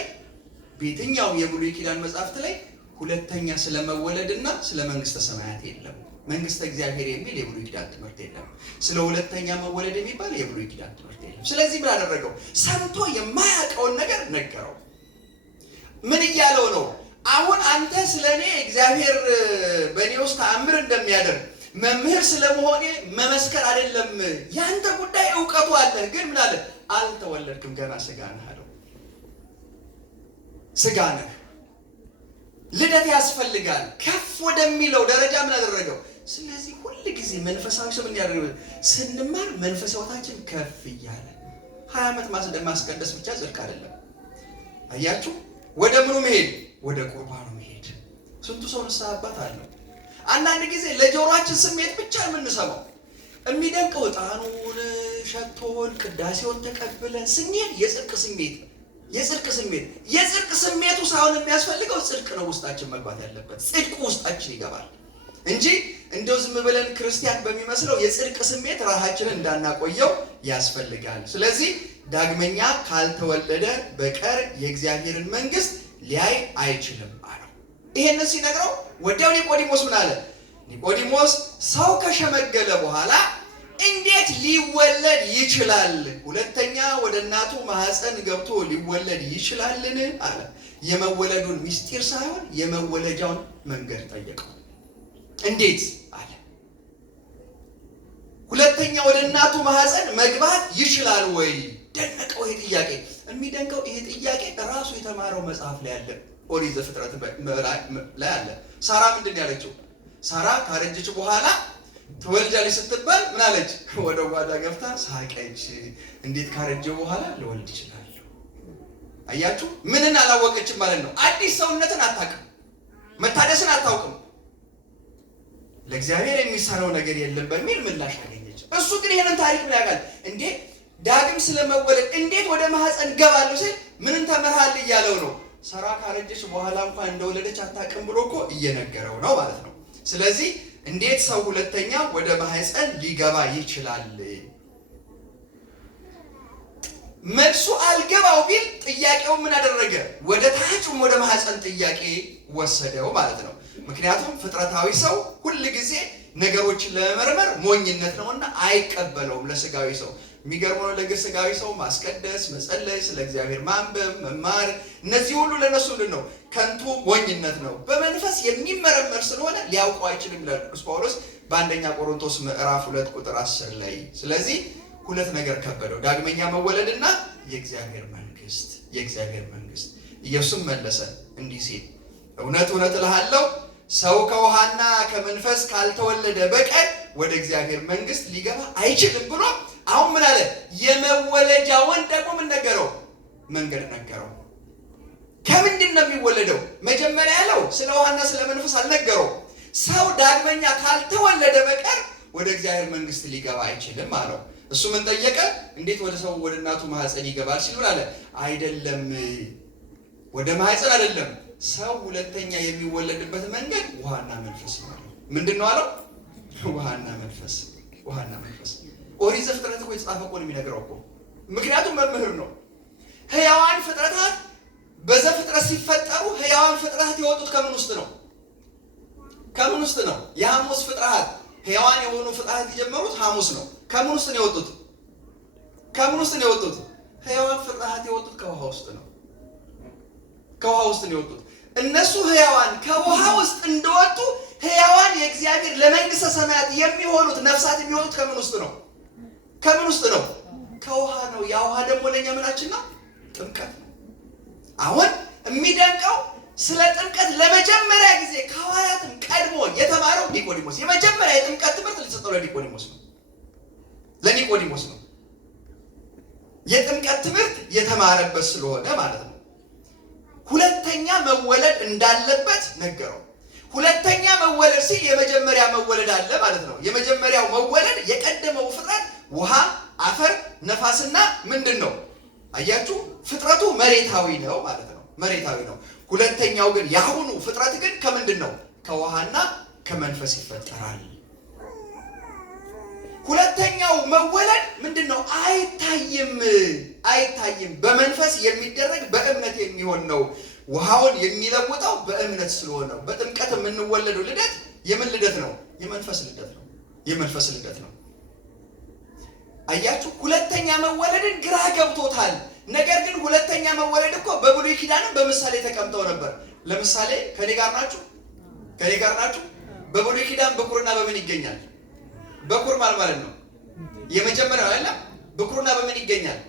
ሁለተኛ ስለመወለድና ስለ መንግስተ ሰማያት የለም። መንግስተ እግዚአብሔር የሚል የብሉይ ኪዳን ትምህርት የለም። ስለ ሁለተኛ መወለድ የሚባል የብሉይ ኪዳን ትምህርት የለም። ስለዚህ ምን አደረገው? ሰምቶ የማያውቀውን ነገር ነገረው። ምን እያለው ነው? አሁን አንተ ስለኔ እግዚአብሔር በእኔ ውስጥ ተአምር እንደሚያደርግ መምህር ስለመሆኔ መመስከር አይደለም ያንተ ጉዳይ፣ እውቀቱ አለህ። ግን ምን አለ? አልተወለድክም፣ ገና ስጋ ነህ አለው። ስጋ ነህ፣ ልደት ያስፈልጋል። ከፍ ወደሚለው ደረጃ ምን አደረገው? ስለዚህ ሁል ጊዜ መንፈሳዊ ሰው ምን ያደርግ ስንማር መንፈሳዊታችን ከፍ እያለ 20 ዓመት ማስቀደስ ብቻ ጽድቅ አይደለም። አያችሁ? ወደ ምኑ መሄድ? ወደ ቁርባኑ መሄድ። ስንቱ ሰው ንስሐ አባት አለው። አንዳንድ ጊዜ ለጆሮአችን ስሜት ብቻ የምንሰማው የሚደንቀው ዕጣኑን ሸቶን ቅዳሴውን ተቀብለን ስንሄድ የጽድቅ ስሜት የጽድቅ ስሜቱ ሳይሆን የሚያስፈልገው ጽድቅ ነው ውስጣችን መግባት ያለበት። ጽድቁ ውስጣችን ይገባል እንጂ እንደው ዝም ብለን ክርስቲያን በሚመስለው የጽድቅ ስሜት ራሳችንን እንዳናቆየው ያስፈልጋል። ስለዚህ ዳግመኛ ካልተወለደ በቀር የእግዚአብሔርን መንግስት ሊያይ አይችልም አለው። ይሄንን ሲነግረው ወዲያው ኒቆዲሞስ ምን አለ? ኒቆዲሞስ ሰው ከሸመገለ በኋላ እንዴት ሊወለድ ይችላል? ሁለተኛ ወደ እናቱ ማህፀን ገብቶ ሊወለድ ይችላልን? አለ። የመወለዱን ምስጢር ሳይሆን የመወለጃውን መንገድ ጠየቀው። እንዴት አለ። ሁለተኛ ወደ እናቱ ማህፀን መግባት ይችላል ወይ? ደነቀው ይሄ ጥያቄ። የሚደንቀው ይሄ ጥያቄ ራሱ የተማረው መጽሐፍ ላይ አለ። ኦሪት ዘፍጥረት ላይ አለ። ሳራ ምንድን ያለችው? ሳራ ካረጀች በኋላ ትወልጃለች ስትባል ምን አለች? ወደ ጓዳ ገብታ ሳቀች። እንዴት ካረጀ በኋላ ልወልድ እችላለሁ? አያችሁ፣ ምንን አላወቀችም ማለት ነው። አዲስ ሰውነትን አታውቅም፣ መታደስን አታውቅም። ለእግዚአብሔር የሚሰራው ነገር የለም በሚል ምላሽ አገኘች። እሱ ግን ይሄንን ታሪክ ምን ያውቃል እንዴ? ዳግም ስለመወለድ እንዴት ወደ ማህፀን ገባለሁ ሲል ምንን ተመርሃል እያለው ነው። ሳራ ካረጀች በኋላ እንኳን እንደወለደች አታውቅም ብሎ እኮ እየነገረው ነው ማለት ነው። ስለዚህ እንዴት ሰው ሁለተኛ ወደ ማህፀን ሊገባ ይችላል? መልሱ አልገባው ቢል ጥያቄው ምን አደረገ? ወደ ታችም ወደ ማህፀን ጥያቄ ወሰደው ማለት ነው። ምክንያቱም ፍጥረታዊ ሰው ሁል ጊዜ ነገሮችን ለመመርመር ሞኝነት ነውና አይቀበለውም። ለስጋዊ ሰው የሚገርመው ነው። ለስጋዊ ሰው ማስቀደስ፣ መጸለይ፣ ስለ እግዚአብሔር ማንበብ፣ መማር እነዚህ ሁሉ ለነሱ ነው ከንቱ ሞኝነት ነው። በመንፈስ የሚመረመር ስለሆነ ሊያውቀው አይችልም ይላል ቅዱስ ጳውሎስ በአንደኛ ቆሮንቶስ ምዕራፍ 2 ቁጥር 10 ላይ። ስለዚህ ሁለት ነገር ከበደው፣ ዳግመኛ መወለድና የእግዚአብሔር መንግስት። ኢየሱስም መለሰ እንዲህ ሲል እውነት እውነት እልሃለሁ ሰው ከውሃና ከመንፈስ ካልተወለደ በቀር ወደ እግዚአብሔር መንግስት ሊገባ አይችልም ብሎ አሁን ምን አለ? የመወለጃውን ደግሞ ምን ነገረው? መንገድ ነገረው። ከምንድን ነው የሚወለደው? መጀመሪያ ያለው ስለ ውሃና ስለ መንፈስ አልነገረው። ሰው ዳግመኛ ካልተወለደ በቀር ወደ እግዚአብሔር መንግስት ሊገባ አይችልም አለው። እሱ ምን ጠየቀ? እንዴት ወደ ሰው ወደ እናቱ ማህፀን ይገባል ሲል ምን አለ? አይደለም፣ ወደ ማህፀን አይደለም። ሰው ሁለተኛ የሚወለድበት መንገድ ውሃና መንፈስ ነው። ምንድን ነው አለው? ውሃና መንፈስ። ኦሪት ዘፍጥረት እኮ የተጻፈ እኮ ነው የሚነግረው እኮ። ምክንያቱም መምህር ነው። ህያዋን ፍጥረታት በዘፍጥረት ሲፈጠሩ ህያዋን ፍጥረታት የወጡት ከምን ውስጥ ነው? የሐሙስ ፍጥረታት ህያዋን የሆኑ ፍጥረታት የጀመሩት ሐሙስ ነው። ከምን ውስጥ ነው የወጡት? ህያዋን ፍጥረታት የወጡት ከውሃ ውስጥ ነው። የወጡት እነሱ ህያዋን ከውሃ ውስጥ እንደወጡ ህያዋን የእግዚአብሔር ለመንግስተ ሰማያት የሚሆኑት ነፍሳት የሚሆኑት ከምን ውስጥ ነው? ከውሃ ነው። ያ ውሃ ደግሞ ለኛ ምናችን ነው? ጥምቀት ነው። አሁን የሚደንቀው ስለ ጥምቀት ለመጀመሪያ ጊዜ ከሐዋርያትም ቀድሞ የተማረው ኒቆዲሞስ፣ የመጀመሪያ የጥምቀት ትምህርት ሊሰጠው ለኒቆዲሞስ ነው። የጥምቀት ትምህርት የተማረበት ስለሆነ ማለት ነው። ሁለተኛ መወለድ እንዳለበት ነገረው። ሁለተኛ መወለድ ሲል የመጀመሪያ መወለድ አለ ማለት ነው። የመጀመሪያው መወለድ የቀደመው ፍጥረት ውሃ፣ አፈር፣ ነፋስና ምንድን ነው? አያችሁ፣ ፍጥረቱ መሬታዊ ነው ማለት ነው። ሁለተኛው ግን የአሁኑ ፍጥረት ግን ከምንድን ነው? ከውሃና ከመንፈስ ይፈጠራል። ሁለተኛው መወለድ ምንድን ነው? አይታይም። በመንፈስ የሚደረግ በእምነት የሚሆን ነው። ውሃውን የሚለውጠው በእምነት ስለሆነ በጥምቀት የምንወለደው ልደት የምን ልደት ነው? የመንፈስ ልደት ነው። አያችሁ፣ ሁለተኛ መወለድን ግራ ገብቶታል። ነገር ግን ሁለተኛ መወለድ እኮ በብሉይ ኪዳንም በምሳሌ ተቀምጠው ነበር። ለምሳሌ ከኔ ጋር ናችሁ? በብሉይ ኪዳን ብኩርና በምን ይገኛል? በኩር ማለት ነው የመጀመሪያው አይደለም። ብኩርና በምን ይገኛል?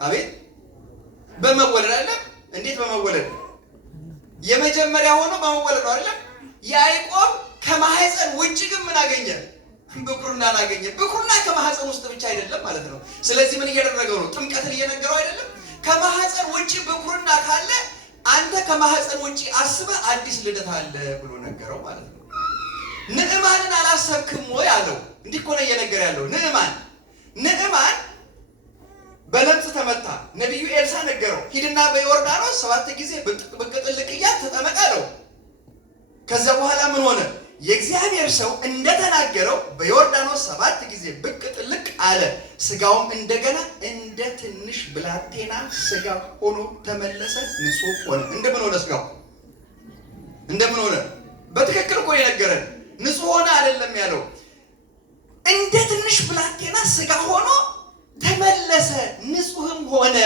አቤት፣ በመወለድ አይደለም። እንዴት በመወለድ? የመጀመሪያ ሆኖ በመወለድ ነው አይደለም። ያዕቆብ ከማህፀን ውጭ ግን ምን አገኘ? ብኩርናን አገኘ። ብኩርና ከማህፀን ውስጥ ብቻ አይደለም ማለት ነው። ስለዚህ ምን እያደረገው ነው? ጥምቀትን እየነገረው አይደለም። ከማህፀን ውጭ ብኩርና ካለ አንተ ከማህፀን ውጭ አስበህ አዲስ ልደት አለ ብሎ ነገረው ማለት ነው። ንዕማንን አላሰብክም ወይ አለው። እንዲህ እኮ ነው እየነገረ ያለው። ንዕማን በለምጽ ተመታ። ነቢዩ ኤልሳ ነገረው፣ ሂድና በዮርዳኖስ 7 ጊዜ ብቅ ጥልቅ እያልክ ተጠመቅ አለው። ከዛ በኋላ ምን ሆነ? የእግዚአብሔር ሰው እንደተናገረው በዮርዳኖስ 7 ጊዜ ብቅ ጥልቅ አለ። ስጋውም እንደገና እንደ ትንሽ ብላቴና ስጋ ሆኖ ተመለሰ፣ ንጹሕ ሆነ። እንደምን ሆነ? ስጋው እንደምን ሆነ? በትክክል እኮ የነገረን ንጹሕ ሆነ አይደለም ያለው። እንደ ትንሽ ብላቴና ስጋ ሆኖ ተመለሰ፣ ንጹሕም ሆነ።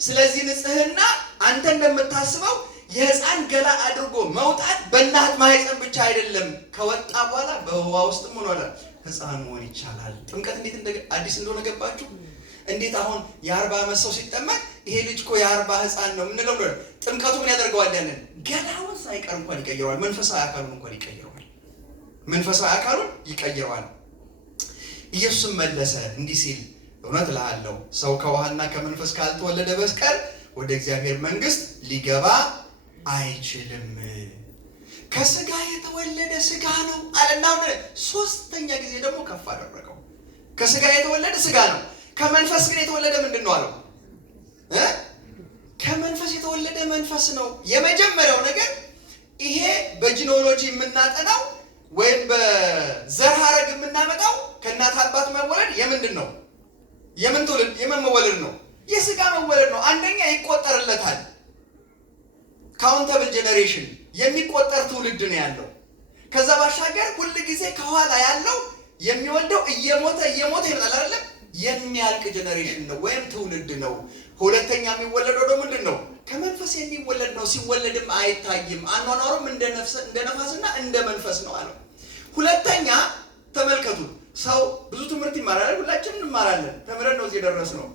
ስለዚህ ንጽሕና አንተ እንደምታስበው የሕፃን ገላ አድርጎ መውጣት በእናት ማህፀን ብቻ አይደለም። ከወጣ በኋላ በውሃ ውስጥም ሆነ ሕፃን መሆን ይቻላል። ጥምቀት እንዴት አዲስ እንደሆነ ገባችሁ? እንዴት አሁን የ40 ዓመት ሰው ሲጠመቅ ይሄ ልጅ እኮ የ40 ሕፃን ነው የምንለው ነው። ጥምቀቱ ምን ያደርገዋል? ያንን ገላውን ሳይቀር እንኳን ይቀይረዋል። መንፈሳዊ አካሉን እንኳን ይቀይረዋል። መንፈሳዊ አካሉን ይቀይረዋል። ኢየሱስም መለሰ እንዲህ ሲል፣ እውነት እልሃለሁ ሰው ከውሃና ከመንፈስ ካልተወለደ በስተቀር ወደ እግዚአብሔር መንግሥት ሊገባ አይችልም። ከስጋ የተወለደ ስጋ ነው አለና 3ኛ ጊዜ ደግሞ ከፍ አደረገው። ከስጋ የተወለደ ስጋ ነው። ከመንፈስ ግን የተወለደ ምንድን ነው አለው? ከመንፈስ የተወለደ መንፈስ ነው። የመጀመሪያው ነገር ይሄ በጂኖሎጂ የምናጠናው ወይም በዘር ሐረግ የምናመጣው ከእናት አባት መወለድ የምንድን ነው? የምን ትውልድ? የምን መወለድ ነው? የስጋ መወለድ ነው። አንደኛ ይቆጠርለታል። ካውንተብል ጄኔሬሽን የሚቆጠር ትውልድ ነው ያለው። ከዛ ባሻገር ሁል ጊዜ ከኋላ ያለው የሚወልደው እየሞተ ይመጣል አይደለም? የሚያልቅ ጄኔሬሽን ነው ወይም ትውልድ ነው። ሁለተኛ የሚወለደው ደግሞ ምንድን ነው? ከመንፈስ የሚወለድ ነው። ሲወለድም አይታይም። አኗኗሩም እንደ ነፋስና እንደ መንፈስ ነው አለው። ሁለተኛ ተመልከቱ፣ ሰው ብዙ ትምህርት ይማራል። ሁላችንም እንማራለን። ተምረን ነው እዚህ የደረስነው።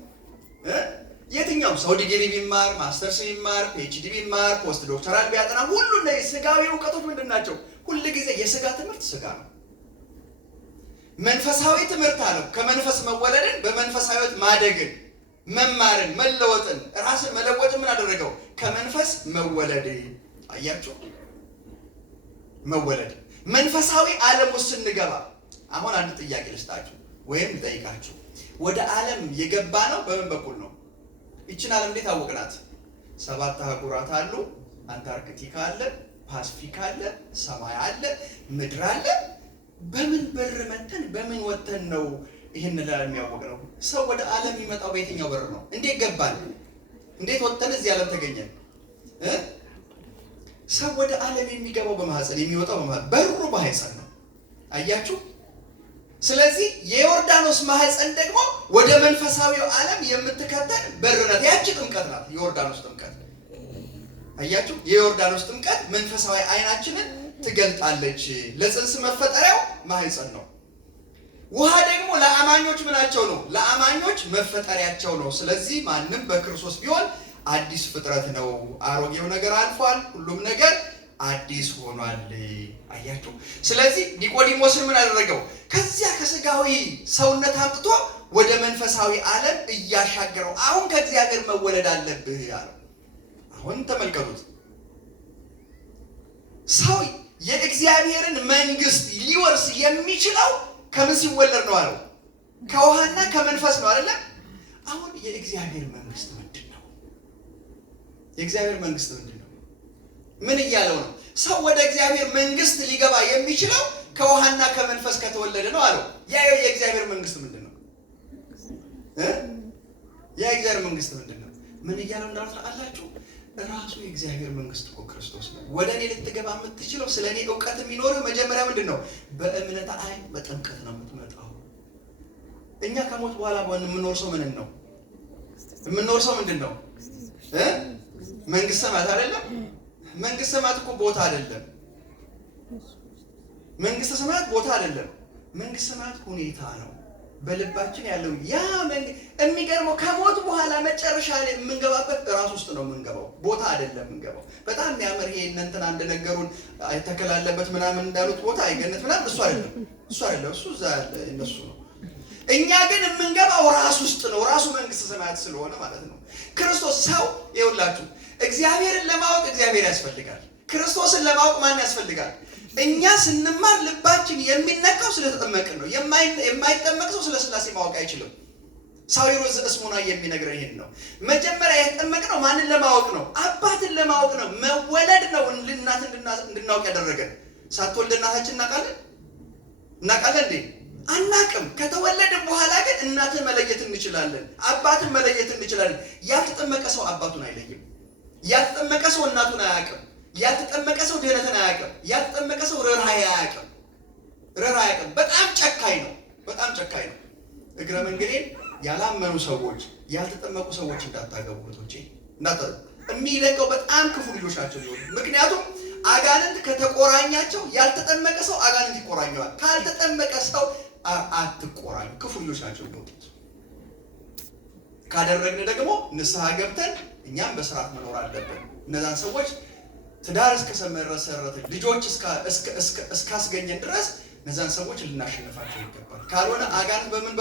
የትኛውም ሰው ዲግሪ ቢማር፣ ማስተርስ ቢማር፣ ፒኤችዲ ቢማር፣ ፖስት ዶክተራል ቢያጠና ሁሉ እነዚህ ስጋዊ እውቀቶች ምንድን ናቸው? ሁል ጊዜ የስጋ ትምህርት ስጋ ነው። መንፈሳዊ ትምህርት አለው ከመንፈስ መወለድን፣ በመንፈሳዊ ማደግን፣ መማርን፣ መለወጥን፣ ራስን መለወጥን ምን አደረገው? ከመንፈስ መወለድ። አያችሁ፣ መወለድ መንፈሳዊ ዓለም ውስጥ ስንገባ። አሁን አንድ ጥያቄ ልስጣችሁ ወይም ልጠይቃችሁ። ወደ ዓለም የገባ ነው በምን በኩል ነው? ይችን ዓለም እንዴት አወቅናት? 7 አህጉራት አሉ። አንታርክቲካ አለ፣ ፓሲፊክ አለ፣ ሰማይ አለ፣ ምድር አለ። በምን በር መተን በምን ወተን ነው ይህን ዓለም ያወቅነው? ሰው ወደ ዓለም የሚመጣው በየትኛው በር ነው? እንዴት ገባን? እንዴት ወተን እዚህ ዓለም ተገኘን? ሰው ወደ ዓለም የሚገባው በማህፀን የሚወጣው በሩ ማህፀን ነው። አያችሁ። ስለዚህ የዮርዳኖስ ማህፀን ደግሞ ወደ መንፈሳዊው ዓለም የምትከተል በር ናት። ያቺ ጥምቀት ናት፣ የዮርዳኖስ ጥምቀት። አያችሁ፣ የዮርዳኖስ ጥምቀት መንፈሳዊ አይናችንን ትገልጣለች። ለጽንስ መፈጠሪያው ማህፀን ነው። ውሃ ደግሞ ለአማኞች ምናቸው ነው? ለአማኞች መፈጠሪያቸው ነው። ስለዚህ ማንም በክርስቶስ ቢሆን አዲስ ፍጥረት ነው። አሮጌው ነገር አልፏል፣ ሁሉም ነገር አዲስ ሆኗል። አያችሁ። ስለዚህ ኒቆዲሞስን ምን አደረገው? ከዚያ ከስጋዊ ሰውነት አምጥቶ ወደ መንፈሳዊ ዓለም እያሻገረው፣ አሁን ከእግዚአብሔር መወለድ አለብህ አለው። አሁን ተመልከቱት፣ ሰው የእግዚአብሔርን መንግስት ሊወርስ የሚችለው ከምን ሲወለድ ነው አለው? ከውሃና ከመንፈስ ነው አይደለም? አሁን የእግዚአብሔር መንግስት ምንድን ነው? የእግዚአብሔር መንግስት ምንድን ነው? ምን እያለው ነው? ሰው ወደ እግዚአብሔር መንግስት ሊገባ የሚችለው ከውሃና ከመንፈስ ከተወለደ ነው አለው። ያ የእግዚአብሔር መንግስት ምንድን ነው? ያ የእግዚአብሔር መንግስት ምንድን ነው? ምን እያለው እንዳሉት አላችሁ? ራሱ የእግዚአብሔር መንግስት እኮ ክርስቶስ ነው። ወደ እኔ ልትገባ የምትችለው ስለ እኔ እውቀት የሚኖርህ መጀመሪያ ምንድን ነው? በእምነት አይን በጥምቀት ነው የምትመጣው። እኛ ከሞት በኋላ የምንወርሰው ምንን ነው? የምንወርሰው ምንድን ነው? መንግስት ሰማያት አይደለም? መንግስት ሰማያት እኮ ቦታ አይደለም። መንግስት ሰማያት ቦታ አይደለም። መንግስት ሰማያት ሁኔታ ነው። በልባችን ያለው ያ የሚገርመው ከሞት በኋላ መጨረሻ ላይ የምንገባበት ራስ ውስጥ ነው የምንገባው፣ ቦታ አይደለም የምንገባው። በጣም የሚያምር ይሄ እንትን አንድ ነገሩን ተከላለበት ምናምን እንዳሉት ቦታ አይገነት ምናምን እሱ አይደለም፣ እሱ እዛ ያለ እነሱ ነው። እኛ ግን የምንገባው ራስ ውስጥ ነው፣ ራሱ መንግስት ሰማያት ስለሆነ ማለት ነው። ክርስቶስ ሰው ይኸውላችሁ፣ እግዚአብሔርን ለማወቅ እግዚአብሔር ያስፈልጋል። ክርስቶስን ለማወቅ ማን ያስፈልጋል? እኛ ስንማር ልባችን የሚነካው ስለተጠመቅን ነው። የማይጠመቅ ሰው ስለ ሥላሴ ማወቅ አይችልም። ሳዊሮስ እስሙና የሚነግረን ይሄን ነው። መጀመሪያ የተጠመቅነው ማንን ለማወቅ ነው? አባትን ለማወቅ ነው። መወለድ ነው እናት እንድናውቅ ያደረገን። ሳትወልድ እናታችን እናውቃለን እንዴ? አናቅም። ከተወለድን በኋላ ግን እናትን መለየት እንችላለን፣ አባትን መለየት እንችላለን። ያልተጠመቀ ሰው አባቱን አይለይም። ያልተጠመቀ ሰው እናቱን አያውቅም። ያልተጠመቀ ሰው ድህነትን አያውቅም። ያልተጠመቀ ሰው ርኅራኄ አያውቅም። በጣም ጨካኝ ነው። እግረ መንገዴን ያላመኑ ሰዎች፣ ያልተጠመቁ ሰዎች እንዳታገቡ እህቶቼ፣ የሚለቀው በጣም ክፉ ልጆች ናቸው ሊሆኑ። ምክንያቱም አጋንንት ከተቆራኛቸው ያልተጠመቀ ሰው አጋንንት ይቆራኘዋል። ካልተጠመቀ ሰው አትቆራኙ። ክፉ ልጆች ናቸው ሊሆኑት። ካደረግን ደግሞ ንስሐ ገብተን እኛም በስርዓት መኖር አለብን። እነዛን ሰዎች ትዳር እስከመሰረትን ልጆች እስካስገኘን ድረስ እነዛን ሰዎች ልናሸንፋቸው ይገባል። ካልሆነ አጋንንት በምን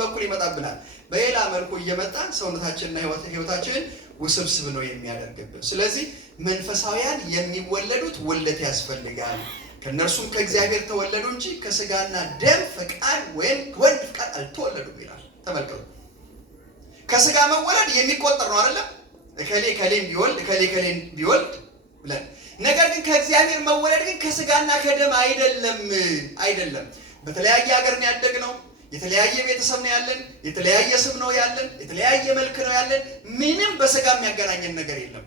በኩል ይመጣብናል? በሌላ መልኩ እየመጣ ሰውነታችንና ህይወታችንን ውስብስብ ነው የሚያደርግብን። ስለዚህ መንፈሳውያን የሚወለዱት ውልደት ያስፈልጋል። ከእነርሱም ከእግዚአብሔር ተወለዱ እንጂ ከስጋና ደም ፈቃድ ወይም ከወንድ ፈቃድ አልተወለዱም ይላል። ተመልከቱ፣ ከስጋ መወለድ የሚቆጠር ነው አይደለም? እከሌን ቢወልድ ብለን። ነገር ግን ከእግዚአብሔር መወለድ ግን ከስጋና ከደም አይደለም። በተለያየ ሀገር ነው ያደግነው። የተለያየ ቤተሰብ ነው ያለን። የተለያየ ስም ነው ያለን። የተለያየ መልክ ነው ያለን። ምንም በስጋ የሚያገናኘን ነገር የለም።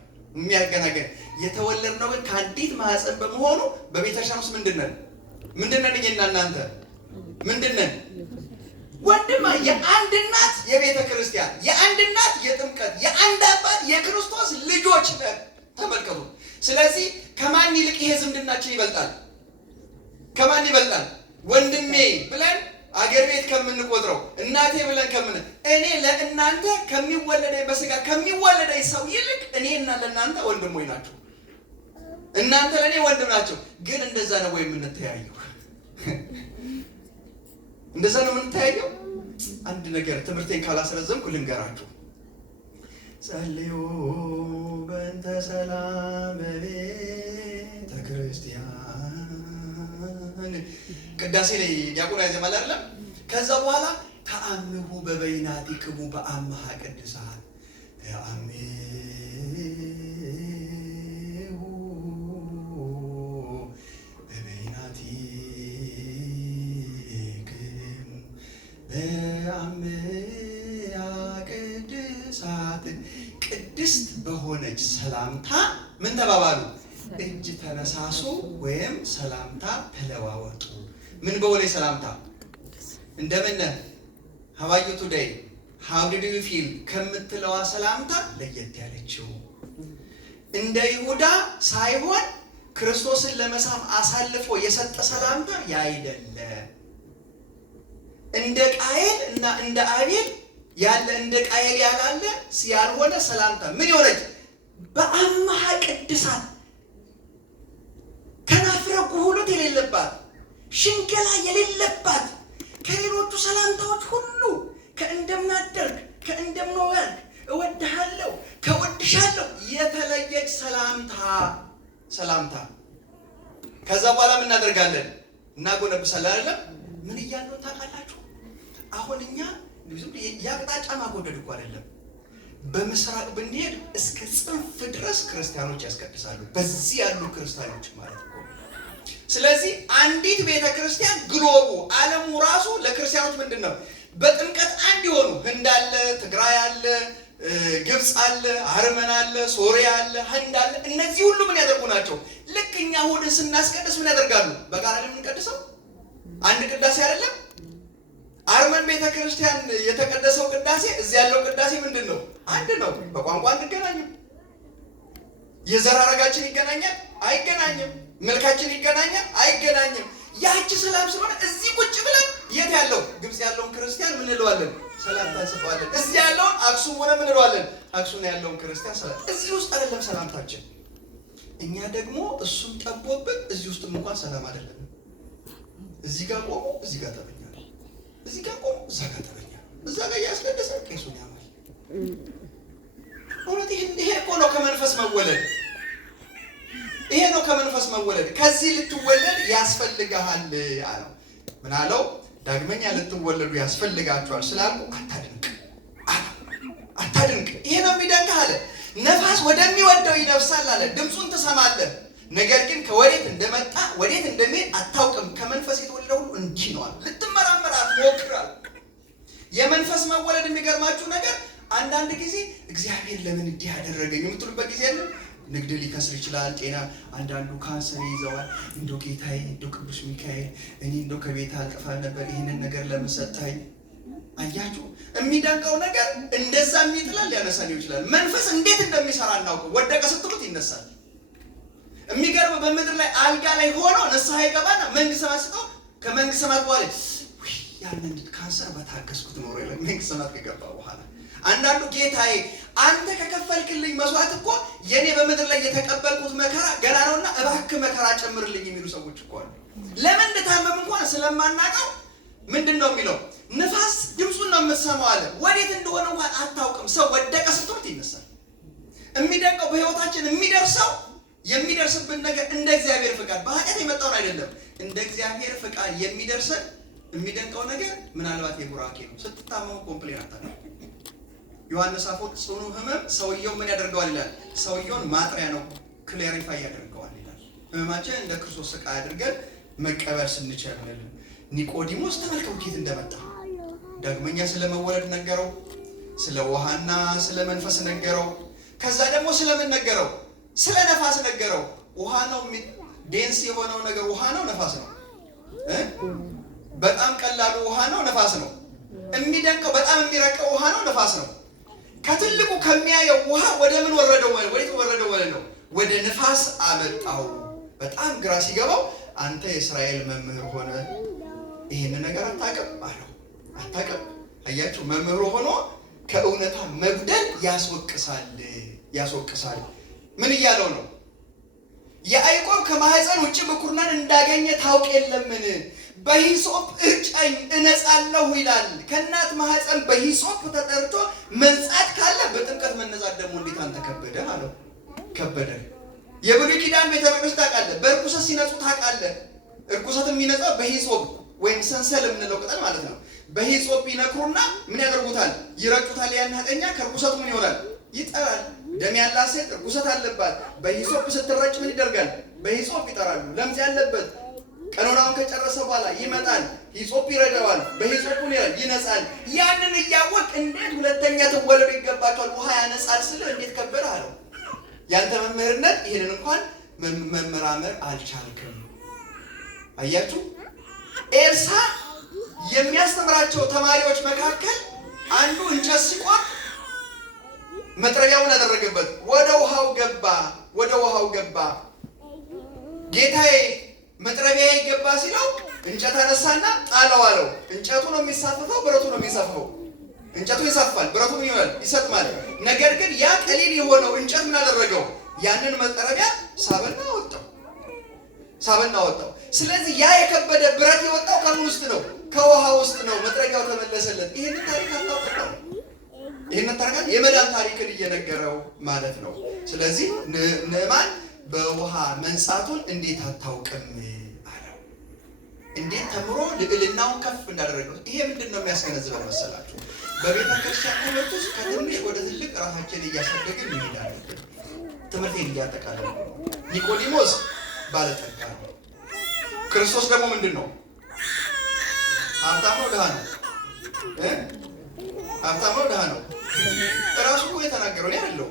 የተወለድነው ግን ከአንዲት ማህፀን በመሆኑ በቤተክርስቲያን ውስጥ ምንድነን? እኛና እናንተ ምንድነን? ወንድማ የአንድ እናት የቤተ ክርስቲያን፣ የአንድ እናት የጥምቀት፣ የአንድ አባት የክርስቶስ ልጆች ነን። ተመልከቱ። ስለዚህ ከማን ይልቅ ይሄ ዝምድናችን ይበልጣል? ከማን ይበልጣል? ወንድሜ ብለን አገር ቤት ከምንቆጥረው እናቴ ብለን እኔ ለእናንተ በስጋ ከሚወለደኝ ሰው ይልቅ እኔና ለእናንተ ወንድሞች ናቸው። እናንተ ለእኔ ወንድም ናቸው። ግን እንደዛ ነው ወይ የምንተያየው? እንደዛ ነው የምንተያየው? አንድ ነገር ትምህርቴን ካላስረዘምኩ ልንገራችሁ። ጸልዩ በእንተ ሰላም ቤተ ክርስቲያን። ቅዳሴ ላይ ዲያቆን ያዘማል አይደለም? ከዛ በኋላ ተአምሁ በበይናቲክሙ በአምሃ ቅድሳት ተአምሁ በበይናቲክሙ በአምሃ ቅድሳት። ቅድስት በሆነች ሰላምታ ምን ተባባሉ? እጅ ተነሳሱ ወይም ሰላምታ ተለዋወጡ። ምን በሆነች ሰላምታ? እንደምን how are you today how did you feel ከምትለዋ ሰላምታ ለየት ያለችው። እንደ ይሁዳ ሳይሆን ክርስቶስን ለመሳም አሳልፎ የሰጠ ሰላምታ ያይደለ። እንደ ቃየል እና እንደ አቤል ያለ እንደ ቃየል ያልሆነ ሰላምታ ምን ይሆነች? በአምሃ ቅድሳት ከናፍረ ጉሁሉት የሌለባት፣ ሽንገላ የሌለባት፣ ከሌሎቹ ሰላምታዎች ሁሉ ከእንደምናደርግ ከእንደምንወርድ እወድሃለሁ ከወድሻለሁ የተለየች ሰላምታ። ከዛ በኋላ ምን እናደርጋለን? እናጎነብሳለን አይደለም? ምን እያለው ታውቃላችሁ? አሁን እኛ የአቅጣጫ ማጎደድ እኮ አይደለም። በምስራቅ ብንሄድ እስከ ጽንፍ ድረስ ክርስቲያኖች ያስቀድሳሉ። በዚህ ያሉ ክርስቲያኖች ማለት ነው። ስለዚህ አንዲት ቤተ ክርስቲያን ግሎቡ ዓለሙ ራሱ ለክርስቲያኖች ምንድን ነው? በጥምቀት አንድ የሆኑ ህንድ አለ፣ ትግራይ አለ፣ ግብፅ አለ፣ አርመን አለ፣ ሶሪያ አለ፣ ህንድ አለ። እነዚህ ሁሉ ምን ያደርጉ ናቸው? ልክ እኛ እሑድን ስናስቀድስ ምን ያደርጋሉ? በጋራ የምንቀድሰው አንድ ቅዳሴ አይደለም? አርመን ቤተ ክርስቲያን የተቀደሰው ቅዳሴ እዚህ ያለው ቅዳሴ ምንድን ነው? አንድ ነው። በቋንቋ አንገናኝም። የዘር ሐረጋችን ይገናኛል? አይገናኝም። መልካችን ይገናኛል? አይገናኝም። ያቺ ሰላም ስለሆነ እዚህ ቁጭ ብለን የት ያለው ግብፅ ያለውን ክርስቲያን ምን እንለዋለን? ሰላምታ እንሰጠዋለን። እዚህ ያለውን አክሱም ሆነ ምን እንለዋለን? አክሱም ያለውን ክርስቲያን ሰላም። እዚህ ውስጥ አይደለም ሰላምታችን። እኛ ደግሞ እሱም ጠቦብን እዚህ ውስጥም እንኳን ሰላም አይደለም። እዚህ ጋር ቆሞ እዚህ ጋር ተበኛል፣ እዚህ ጋር ቆሞ እዛ ጋር ተበኛል፣ እዛ ጋር ያስቀደሰ ቄሱን ያማል። እውነት ይሄ እኮ ነው ከመንፈስ መወለድ። ይሄ ነው ከመንፈስ መወለድ። ከዚህ ልትወለድ ያስፈልግሃል አለው። ምን አለው? ዳግመኛ ልትወለዱ ያስፈልጋችኋል ስላልኩ አታድንቅ። አታድንቅ። ይሄ ነው የሚደንቅህ አለ። ነፋስ ወደሚወደው ይነፍሳል አለ። ድምፁን ትሰማለህ፣ ነገር ግን ከወዴት እንደመጣ ወዴት እንደሚሄድ አታውቅም። ከመንፈስ የተወለደ ሁሉ እንዲህ ነው አለ። ልትመራመር አትሞክራል። የመንፈስ መወለድ የሚገርማችሁ ነገር አንዳንድ ጊዜ እግዚአብሔር ለምን እንዲህ ያደረገኝ የምትሉበት ጊዜ አለ። ንግድ ሊከስር ይችላል። ጤና፣ አንዳንዱ ካንሰር ይዘዋል። እንደው ጌታዬ፣ እንደው ቅዱስ ሚካኤል፣ እኔ እንደው ከቤት አልጠፋ ነበር፣ ይህንን ነገር ለምን ሰጠኸኝ? አያችሁ፣ የሚደንቀው ነገር እንደዛ የሚጥላል ያነሳን ይችላል። መንፈስ እንዴት እንደሚሰራ እናውቀው። ወደቀ ስትሉት ይነሳል። የሚገርም በምድር ላይ አልጋ ላይ ሆኖ ንስሐ ይገባና መንግስተ ሰማያት ስትሆን ከመንግስተ ሰማያት በኋላ ያንን ካንሰር በታገስኩት ኖሮ የለም መንግስተ ሰማያት ከገባ በኋላ አንዳንዱ ጌታዬ አንተ ከከፈልክልኝ መስዋዕት እኮ የኔ በምድር ላይ የተቀበልኩት መከራ ገና ነውና እባክህ መከራ ጨምርልኝ የሚሉ ሰዎች እኮ አሉ። ለምን እንደታመም እንኳን ስለማናውቀው ምንድን ነው የሚለው? ንፋስ ድምፁን ነው የምትሰማው አለ። ወዴት እንደሆነ እንኳን አታውቅም። ሰው ወደቀ ስትሉት ይነሳል። የሚደንቀው በህይወታችን የሚደርስብን ነገር እንደ እግዚአብሔር ፍቃድ በኃጢአት የመጣውን አይደለም። እንደ እግዚአብሔር ፍቃድ የሚደርሰን የሚደንቀው ነገር ምናልባት የቡራኬ ነው። ስትታመሙ ኮምፕሌን አታውቅም። ዮሐንስ አፈወርቅ ጽኑ ህመም ሰውየው ምን ያደርገዋል ይላል? ሰውየውን ማጥሪያ ነው፣ ክሌሪፋይ ያደርገዋል ይላል። ህመማችን እንደ ክርስቶስ ስቃይ አድርገን መቀበል ስንችል ኒቆዲሞስ ተመልከው ኬት እንደመጣ ዳግመኛ ስለመወለድ ነገረው፣ ስለ ውሃና ስለ መንፈስ ነገረው። ከዛ ደግሞ ስለምን ነገረው? ስለ ነፋስ ነገረው። ውሃ ነው ዴንስ የሆነው ነገር ውሃ ነው ነፋስ ነው? በጣም ቀላሉ ውሃ ነው ነፋስ ነው? የሚደንቀው በጣም የሚረቀው ውሃ ነው ነፋስ ነው? ከትልቁ ከሚያየው ውሃ ወደ ምን ወረደው? ወዴት ወረደው ማለት ነው? ወደ ነፋስ አመጣው። በጣም ግራ ሲገባው አንተ የእስራኤል መምህር ሆነ ይህን ነገር አታውቅም አለው። አታውቅም። አያችሁ፣ መምህር ሆኖ ከእውነታ መጉደል ያስወቅሳል። ምን እያለው ነው? ያዕቆብ ከማህፀን ውጭ ብኩርናን እንዳገኘ ታውቅ የለምን? በሂሶጵ እርጨኝ እነጻለሁ ይላል። ከእናት ማህፀን በሂሶጵ ተጠርቶ መንጻት ካለ በጥምቀት መነጻት ደግሞ እንዴት አንተ ከበደ አለው። ከበደ። የብሉይ ኪዳን ቤተ መቅደስ ታውቃለህ፣ በእርኩሰት ሲነጹ ታውቃለህ። እርኩሰት የሚነጻው በሂሶጵ ወይም ሰንሰል የምንለው ቅጠል ማለት ነው። በሂሶጵ ይነክሩና ምን ያደርጉታል? ይረጩታል። ያን ኃጢአተኛ ከእርኩሰቱ ምን ይሆናል? ይጠራል። ደም ያላት ሴት እርኩሰት አለባት። በሂሶጵ ስትረጭ ምን ይደርጋል? በሂሶጵ ይጠራሉ። ለምጽ ያለበት ቀኖናውን ከጨረሰ በኋላ ይመጣል። ሂሶጵ ይረዳዋል። በሂሶጵ ይነጻል። ያንን እያወቅ እንዴት ሁለተኛ ትወለዱ ይገባቸዋል? ውሃ ያነጻል ስለ እንዴት ከበረ አለው። ያንተ መምህርነት ይህንን እንኳን መመራመር አልቻልክም። አያችሁ፣ ኤልሳ የሚያስተምራቸው ተማሪዎች መካከል አንዱ እንጨት ሲቆም መጥረቢያውን ያደረገበት ወደ ውሃው ገባ። ጌታዬ መጥረቢያ ይገባ ሲለው እንጨት አነሳና ጣለው አለው። እንጨቱ ነው የሚሳፈፈው? ብረቱ ነው የሚሳፈፈው? እንጨቱ ይሳፋል፣ ብረቱ ምን ይሆናል? ይሰጥማል። ነገር ግን ያ ቀሊል የሆነው እንጨት ምን አደረገው? ያንን መጥረቢያ ሳበና ወጣው። ስለዚህ ያ የከበደ ብረት የወጣው ከምን ውስጥ ነው? ከውሃ ውስጥ ነው። መጥረቢያው ተመለሰለት። ይህንን ታሪክ አታውቅም ነው። ይህንን ታሪክ የመዳን ታሪክን እየነገረው ማለት ነው። ስለዚህ ንዕማን በውሃ መንጻቱን እንዴት አታውቅም አለው። እንዴት ተምሮ ልዕልናውን ከፍ እንዳደረገው። ይሄ ምንድን ነው የሚያስገነዝበን መሰላችሁ? በቤተ ክርስቲያን ትምህርት ውስጥ ከትንሽ ወደ ትልቅ ራሳችን እያሳደግን እንሄዳለን። ትምህርቴን እያጠቃለለ ነው። ኒቆዲሞስ ባለጠጋ ነው። ክርስቶስ ደግሞ ምንድን ነው? ሀብታም ነው ድሃ ነው? ሀብታም ነው ድሃ ነው? እራሱ እኮ የተናገረው ያለው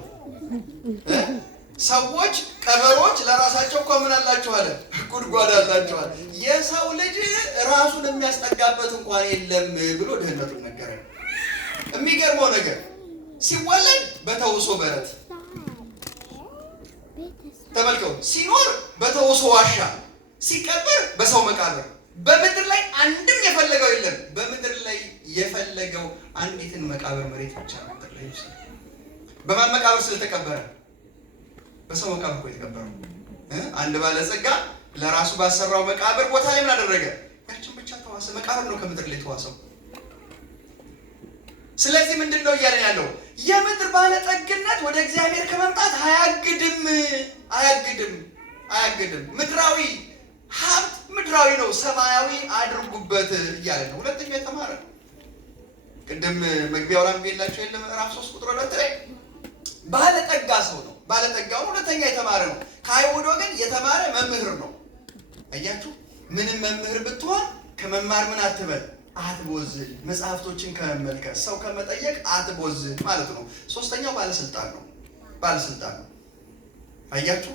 ሰዎች ቀበሮች ለራሳቸው እኮ ምን አላቸው አለ? ጉድጓድ አላቸዋል። የሰው ልጅ ራሱን የሚያስጠጋበት እንኳን የለም ብሎ ድህነቱን ነገረን። የሚገርመው ነገር ሲወለድ በተውሶ በረት ተመልከው፣ ሲኖር በተውሶ ዋሻ፣ ሲቀበር በሰው መቃብር። በምድር ላይ አንድም የፈለገው የለም። በምድር ላይ የፈለገው አንዲትን መቃብር መሬት ብቻ ነው። ምድር ላይ በማን መቃብር ስለተቀበረ? በሰው መቃብር እኮ የተቀበረው። አንድ ባለጸጋ ለራሱ ባሰራው መቃብር ቦታ ላይ ምን አደረገ? ያችን ብቻ ተዋሰ። መቃብር ነው ከምድር ላይ ተዋሰው። ስለዚህ ምንድን ነው እያለን ያለው? የምድር ባለጠግነት ወደ እግዚአብሔር ከመምጣት አያግድም። ምድራዊ ሀብት ምድራዊ ነው፣ ሰማያዊ አድርጉበት እያለ ነው። ሁለተኛ የተማረ ቅድም መግቢያው ላይ የላችሁ የለ ምዕራፍ 3 ቁጥር 2 ላይ ባለጠጋ ሰው ነው። ባለጠጋው ሁለተኛ የተማረ ነው። ከአይሁድ ወገን የተማረ መምህር ነው። አያችሁ፣ ምንም መምህር ብትሆን ከመማር ምን አትበል አትቦዝን። መጽሐፍቶችን ከመመልከት ሰው ከመጠየቅ አትቦዝን ማለት ነው። ሶስተኛው ባለስልጣን ነው። ባለስልጣን ነው። አያችሁ፣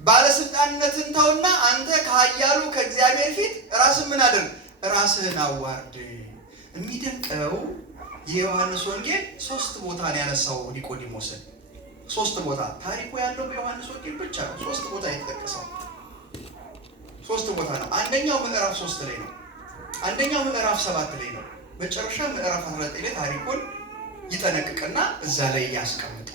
ባለስልጣንነትን ተውና አንተ ከኃያሉ ከእግዚአብሔር ፊት ራስህን ምን አድርግ? ራስህን አዋርድ። የሚደንቀው የዮሐንስ ወንጌል 3 ቦታ ነው ያነሳው ኒቆዲሞስን። 3 ቦታ ታሪኩ ያለው በዮሐንስ ወንጌል ብቻ ነው። 3 ቦታ የተጠቀሰው 3 ቦታ ነው። አንደኛው ምዕራፍ 3 ላይ ነው። አንደኛው ምዕራፍ 7 ላይ ነው። መጨረሻ ምዕራፍ 19 ላይ ታሪኩን ይጠነቅቅና እዛ ላይ ያስቀምጣል።